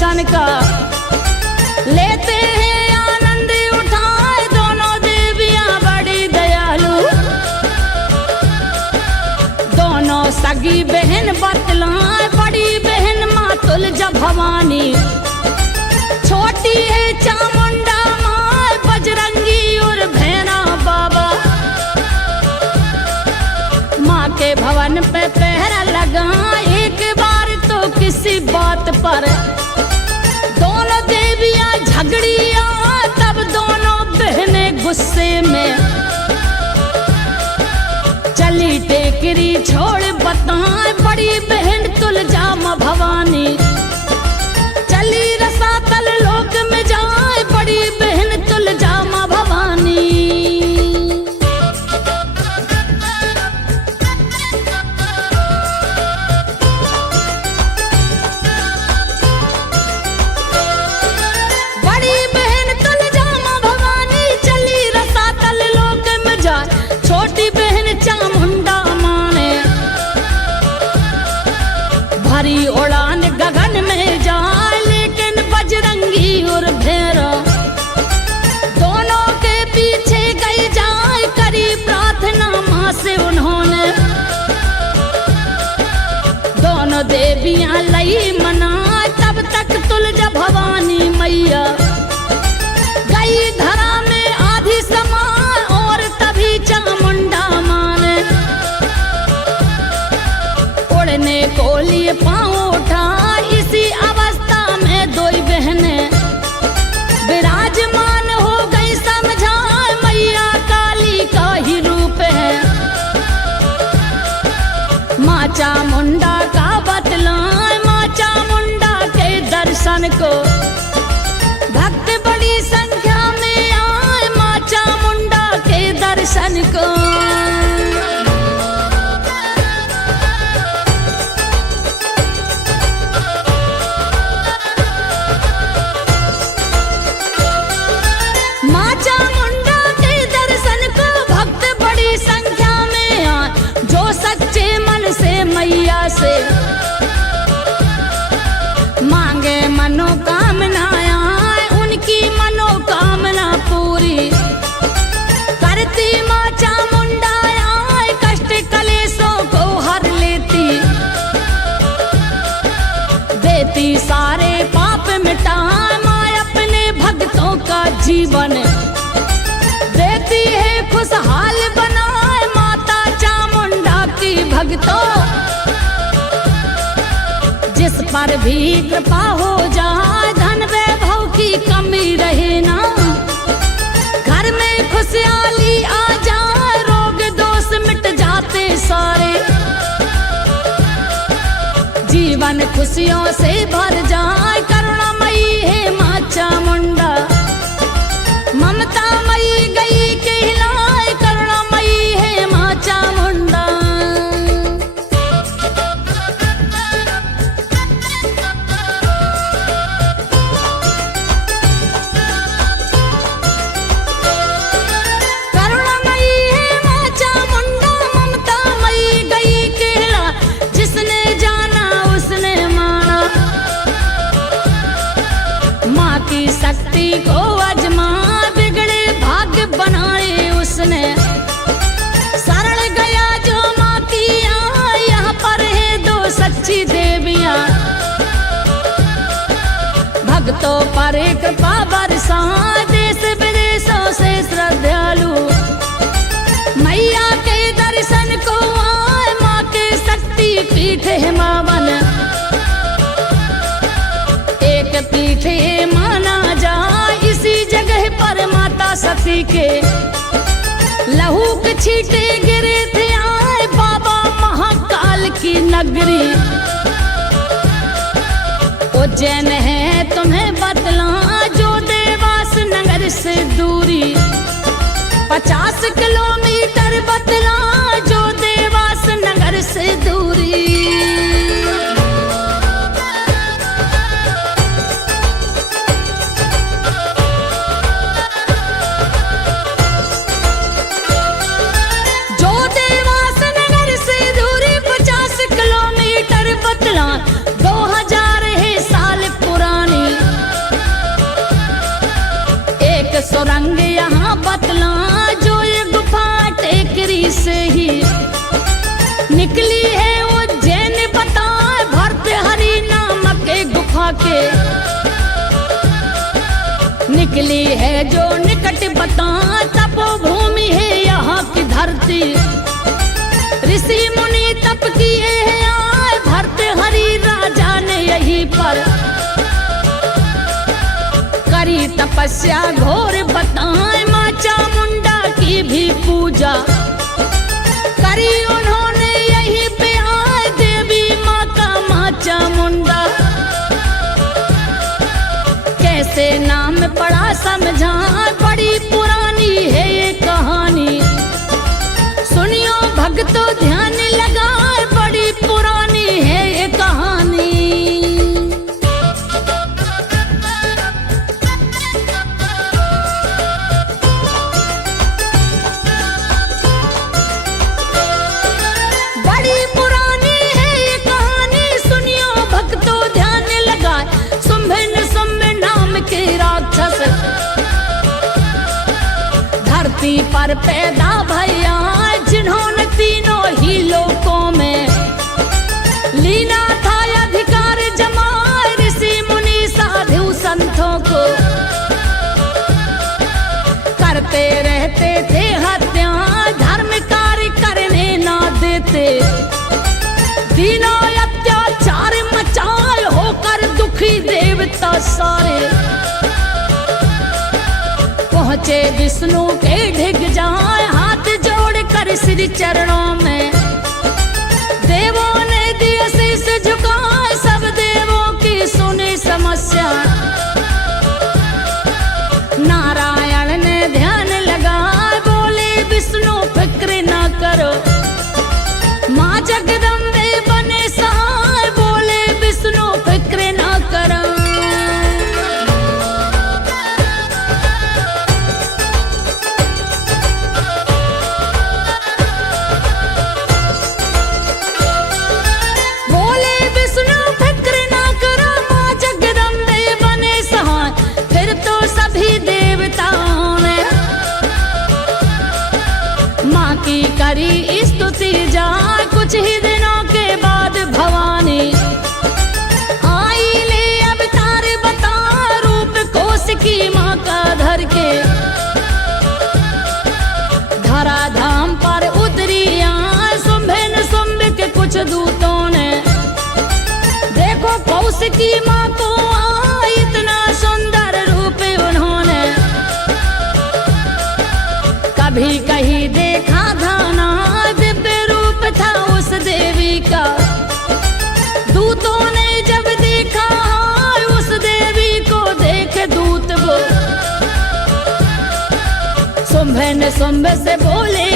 दर्शन का लेते हैं आनंद उठाए दोनों देवियां बड़ी दयालु। दोनों सगी बहन बतलाए, बड़ी बहन माँ तुलजा भवानी, छोटी है चामुंडा माँ बजरंगी और भैरा बाबा। माँ के भवन पे पहरा लगा एक बार तो किसी बात पर, दोनों देवियां झगड़िया तब दोनों बहनें गुस्से में चली टेकरी छोड़ बताए। बड़ी बहन तुलजा माँ भवानी चली रसातल लोक में जाए, बड़ी बहन तुलजा माँ भवानी। बड़ी बहन तुलजा माँ भवानी चली रसातल लोक में जाए, छोटी बहन चामुंडा माँ ने भरी उड़ान गगन में जाए। लेकिन बजरंगी और भैरा दोनों के पीछे गई जाए, करी प्रार्थना माँ से उन्होंने। दोनों देवियां लई मनाए, तब तक तुलजा भवानी मैया गई धरा में आधी समा, और तभी चामुंडा माँ ने उड़ने को लिए पाँव उठा। इसी अवस्था में दो बहनें विराजमान हो गई, समझाए मैया काली का ही रूप है। माँ चामुंडा का बतलाए, माँ चामुंडा के दर्शन को भक्त बड़ी संख्या में आए, माँ चामुंडा के दर्शन को। माँ चामुंडा के दर्शन को भक्त बड़ी संख्या में आए, जो सच्चे मन से मैया से मांगे मनोकामनाएं, उनकी मनोकामना पूरी करती माँ चामुंडा आए, कष्ट कलेशों को हर लेती, देती सारे पाप मिटाए। माँ अपने भक्तों का जीवन देती है खुशहाल बनाए, माता चामुंडा की भक्तों जिस पर भी कृपा हो जाए, धन वैभव की कमी रहे ना, घर में खुशहाली आ जाए, रोग दोष मिट जाते सारे, जीवन खुशियों से भर जाए। करुणामयी है माँ चामुंडा, ममतामयी गई कहलाए, करुणामयी है माँ चामुंडा। करुणामयी है माँ चामुंडा, ममतामयी गई कहला, जिसने जाना उसने माना। माँ की शक्ति को अजमा, बिगड़े भाग्य बनाए उसने, सरल गया जो माँ की आए। यहाँ पर है दो सच्ची देवियां, भक्तों पर कृपा बरसा, देश विदेशों से श्रद्धालु मैया के दर्शन को आए। माँ के शक्ति पीठ है मावन, एक पीठ है माना जाए, इसी जगह पर माता सती के लहू के छींटे गिरे थे आए, बाबा महाकाल की नगरी उज्जैन है तुम्हें बतला, जो देवास नगर से दूरी 50 किलोमीटर बतला, जो देवास नगर से दूरी। बतला 2000 है साल पुरानी, सुरंग यहाँ बतला जो ये गुफा टेकरी से ही निकली है। उज्जैन बताए भर्तृहरि नामक गुफा के निकली है जो निकट बता। तपोभूमि है यहाँ की धरती, ऋषि मुनि तप किए हैं आए। भर्तृहरि राजा ने यहीं पर करी तपस्या घोर बताए। माँ चामुंडा की भी पूजा करी उन्होंने यहीं पे आए। देवी माँ का माँ चामुंडा कैसे नाम पड़ा समझा। बड़ी पुरानी है ये कहानी, सुनियो भक्तों ध्यान लगाए। बड़ी पुरानी है ये कहानी। बड़ी पुरानी है ये कहानी, सुनियो भक्तों ध्यान लगाए। सुम्भन सुम्भ नाम के राक्षस धरती पर पैदा भैया, जिन्होंने तीनों ही लोकों में लीना था अधिकार जमाए। ऋषि मुनि साधु संतों को करते रहते थे हत्या, धर्म कार्य करने ना देते। तीनों अत्याचार मचाए होकर दुखी देवता सारे पहुँचे विष्णु के ढिग जाए। हाथ जोड़कर श्री चरणों में देवों ने दिए शीश झुकाए। सब देवों की सुनी समस्या, नारायण ने ध्यान लगाए। बोले विष्णु फिक्र ना करो, माँ जगदम्बे बने सहाय। बोले विष्णु फिक्र ना करो। करी स्तुति जा कुछ ही दिनों के बाद भवानी आई ले अवतार बता। रूप कोश की माँ का धर के धरा धाम पर उतरी आए। सुम्भन सुम्भ के कुछ दूतों ने देखो कौश की माँ को आए। इतना सुंदर रूप उन्होंने कभी कहीं देखा था ना। दिव्य रूप था उस देवी का, दूतों ने जब देखा उस देवी को देख दूत वो सुम्भन सुम्भ से बोले